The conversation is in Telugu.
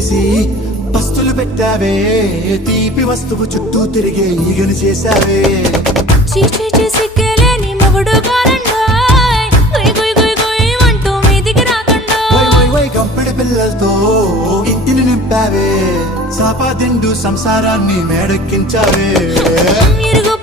చేసి పస్తులు పెట్టావే, తీపి వస్తువు చుట్టూ తిరిగే ఈగను చేశావే. చీచీ సిగ్గలేని మొగుడు గారండోయ్, గుయ్ గుయ్ గుయ్ గుయ్ అంటూ మీదికి రాకండోయ్. వై వై వై గంపెడి పిల్లలతో ఇంటిని నింపావే, సాపాదిండు సంసారాన్ని మేడెక్కించావే. ఇరుగు